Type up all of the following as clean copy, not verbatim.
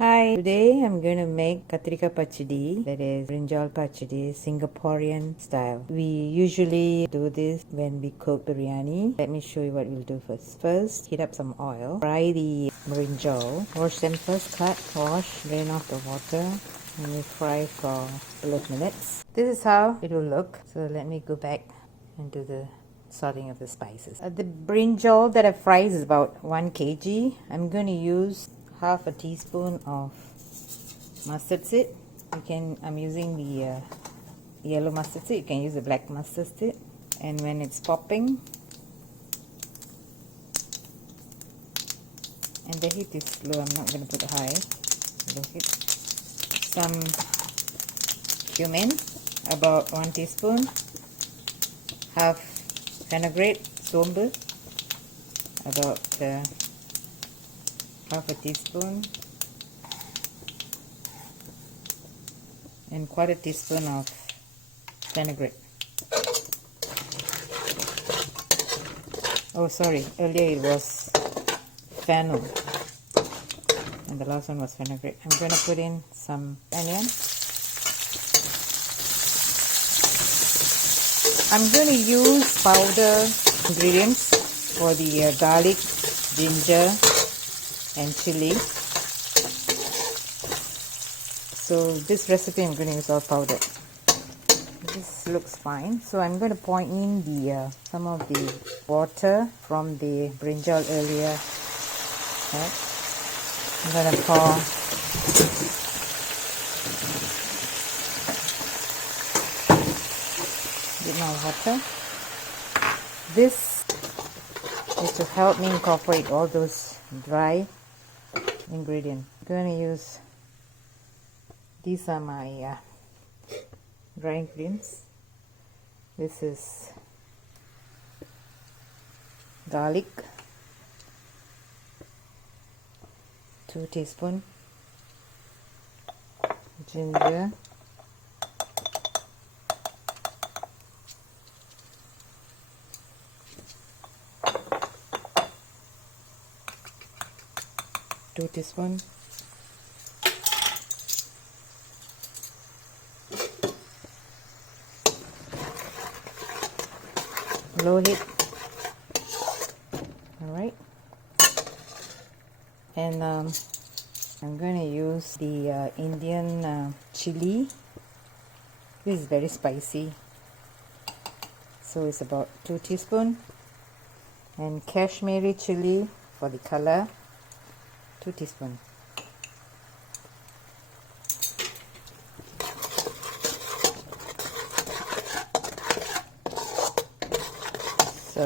Hi, today I'm going to make Patchadi, that is Brinjal Patchadi, Singaporean style. We usually do this when we cook biryani. Let me show you what we'll do first. First, heat up some oil, fry the brinjal, wash them first, wash, drain off the water, and we fry for a couple of minutes. This is how it will look. So let me go back and do the sorting of the spices. The brinjal that I fried is about 1 kg. I'm going to use half a teaspoon of mustard seed. I'm using the yellow mustard seed. You can use the black mustard seed. And when it's popping, and the heat is low, I'm not going to put it high. Low heat. Some cumin, about 1 teaspoon. Half fenugreek, somber, about half a teaspoon, and quarter teaspoon of fenugreek. Oh, sorry, earlier it was fennel, and the last one was fenugreek. I'm going to put in some onion. I'm going to use powder ingredients for the garlic, ginger, and chili. So this recipe I'm going to use all powder. This looks fine. So I'm going to pour in the some of the water from the brinjal earlier. Right. I'm going to pour a bit more water. This is to help me incorporate all those dry ingredient. I'm going to use, these are my dry ingredients. This is garlic, 2 teaspoons, ginger, 2 teaspoons, low heat. Alright, and I'm going to use the Indian chili. This is very spicy, so it's about 2 teaspoons, and Kashmiri chili for the color, 2 teaspoons. So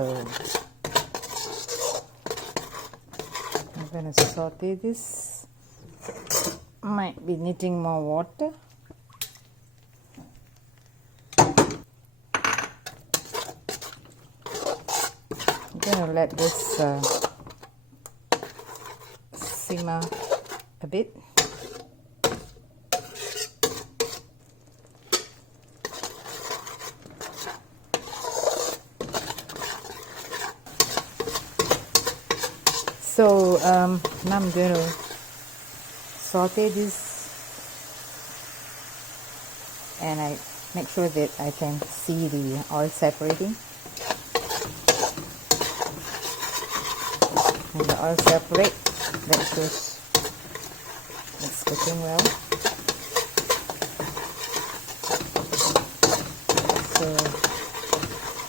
I'm going to saute this. Might be needing more water. I'm going to let this simmer a bit. So now I'm going to saute this, and I make sure that I can see the oil separating. When the oil separates, that shows it's cooking well. So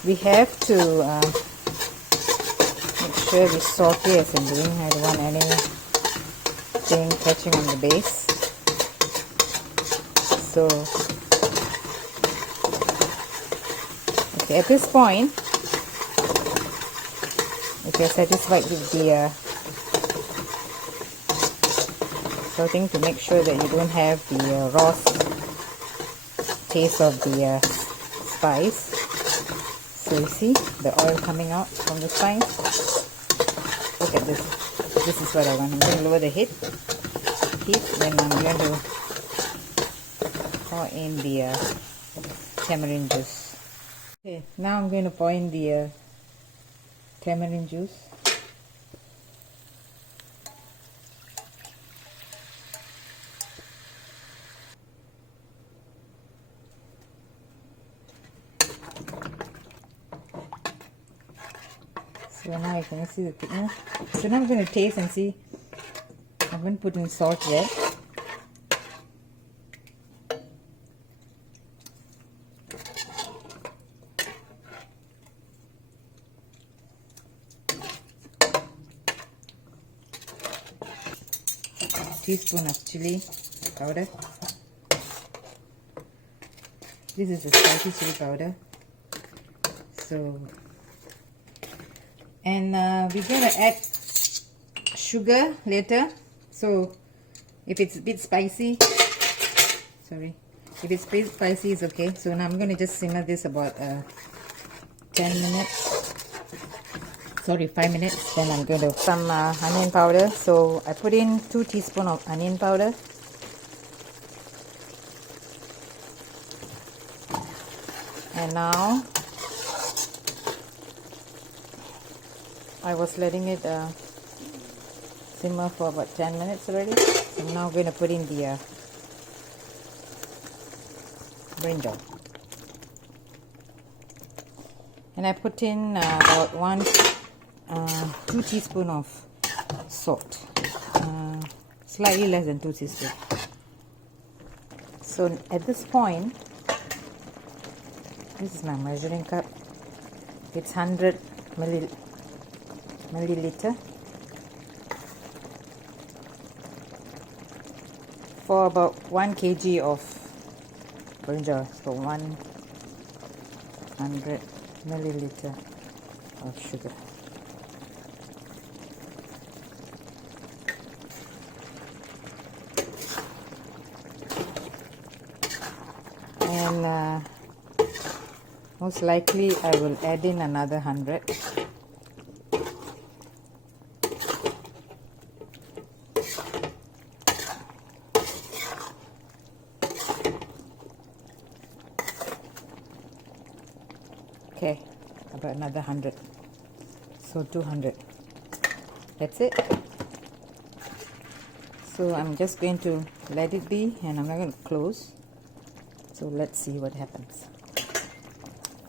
we have to make sure we saute as I'm doing. I don't want anything catching on the base. So okay, at this point, if you're satisfied with the sauteing, to make sure that you don't have the raw taste of the spice. So you see the oil coming out from the spice. Look at this. This is what I want. I'm going to lower the heat. Then I'm going to pour in the tamarind juice. Okay, now I'm going to pour in the tamarind juice. So now you can see the thickness. So now I'm going to taste and see. I haven't put in salt yet. Teaspoon of chili powder. This is a spicy chili powder. So, and we're gonna add sugar later. So, if it's a bit spicy, sorry, if it's a bit spicy, it's okay. So now I'm gonna just simmer this about 10 minutes. Sorry, 5 minutes. Then I'm going to put some onion powder. So I put in 2 teaspoons of onion powder. And now I was letting it simmer for about 10 minutes already. So I'm now going to put in the brinjal. And I put in about 2 teaspoons of salt, slightly less than 2 teaspoons. So at this point, this is my measuring cup. It's 100 milliliter for about 1 kg of brinjal. So 100 milliliter of sugar. And most likely I will add in another 100. Okay, about another 100. So 200. That's it. So I'm just going to let it be, and I'm not going to close. So let's see what happens.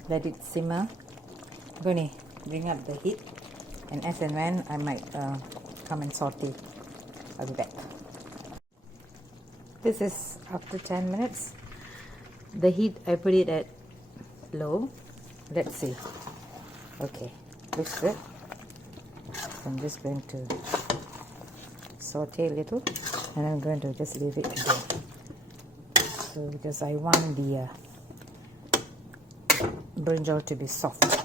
Let it simmer. I'm going to bring up the heat, and as and when I might come and saute. I'll be back. This is after 10 minutes. The heat, I put it at low. Let's see. Okay, looks good. So I'm just going to saute a little, and I'm going to just leave it there. So because I want the brinjal to be soft.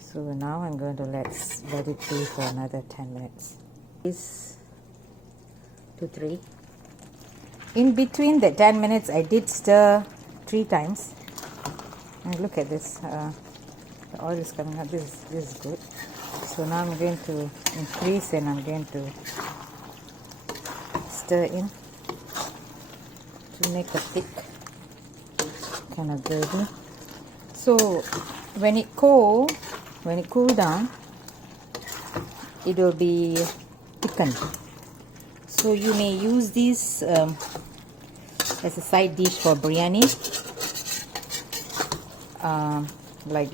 So now I'm going to let it be for another 10 minutes. Is 2, 3. In between the 10 minutes, I did stir 3 times. And look at this. The oil is coming up. This is good. So now I'm going to increase, and I'm going to stir in to make a thick kind of gravy. So when it cool down, it will be thickened. So you may use this as a side dish for biryani, like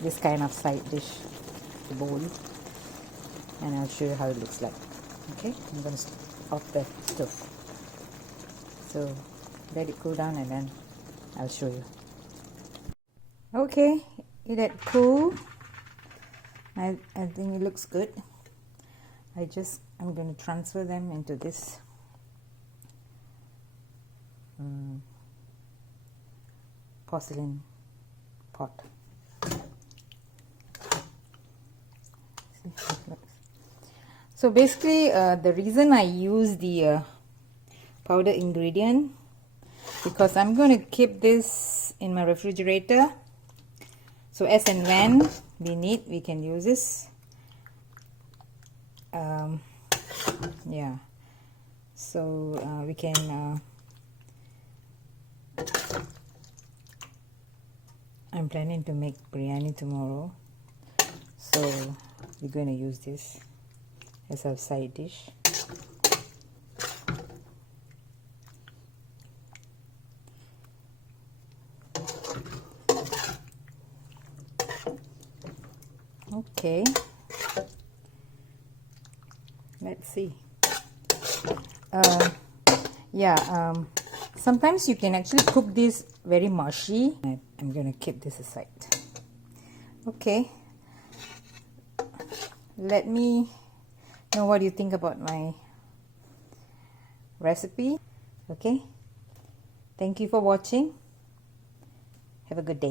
this kind of side dish bowl, and I'll show you how it looks like. Okay, I'm going to off the stove. So let it cool down, and then I'll show you. Okay, it had cool. I think it looks good. I'm going to transfer them into this porcelain pot. So basically, the reason I use the powder ingredient, because I'm going to keep this in my refrigerator. So as and when we need, we can use this. Yeah. So we can. I'm planning to make biryani tomorrow, so we're going to use this as a side dish. Okay, let's see. Sometimes you can actually cook this very mushy. I'm gonna keep this aside. Okay, let me know what you think about my recipe. Okay, thank you for watching. Have a good day.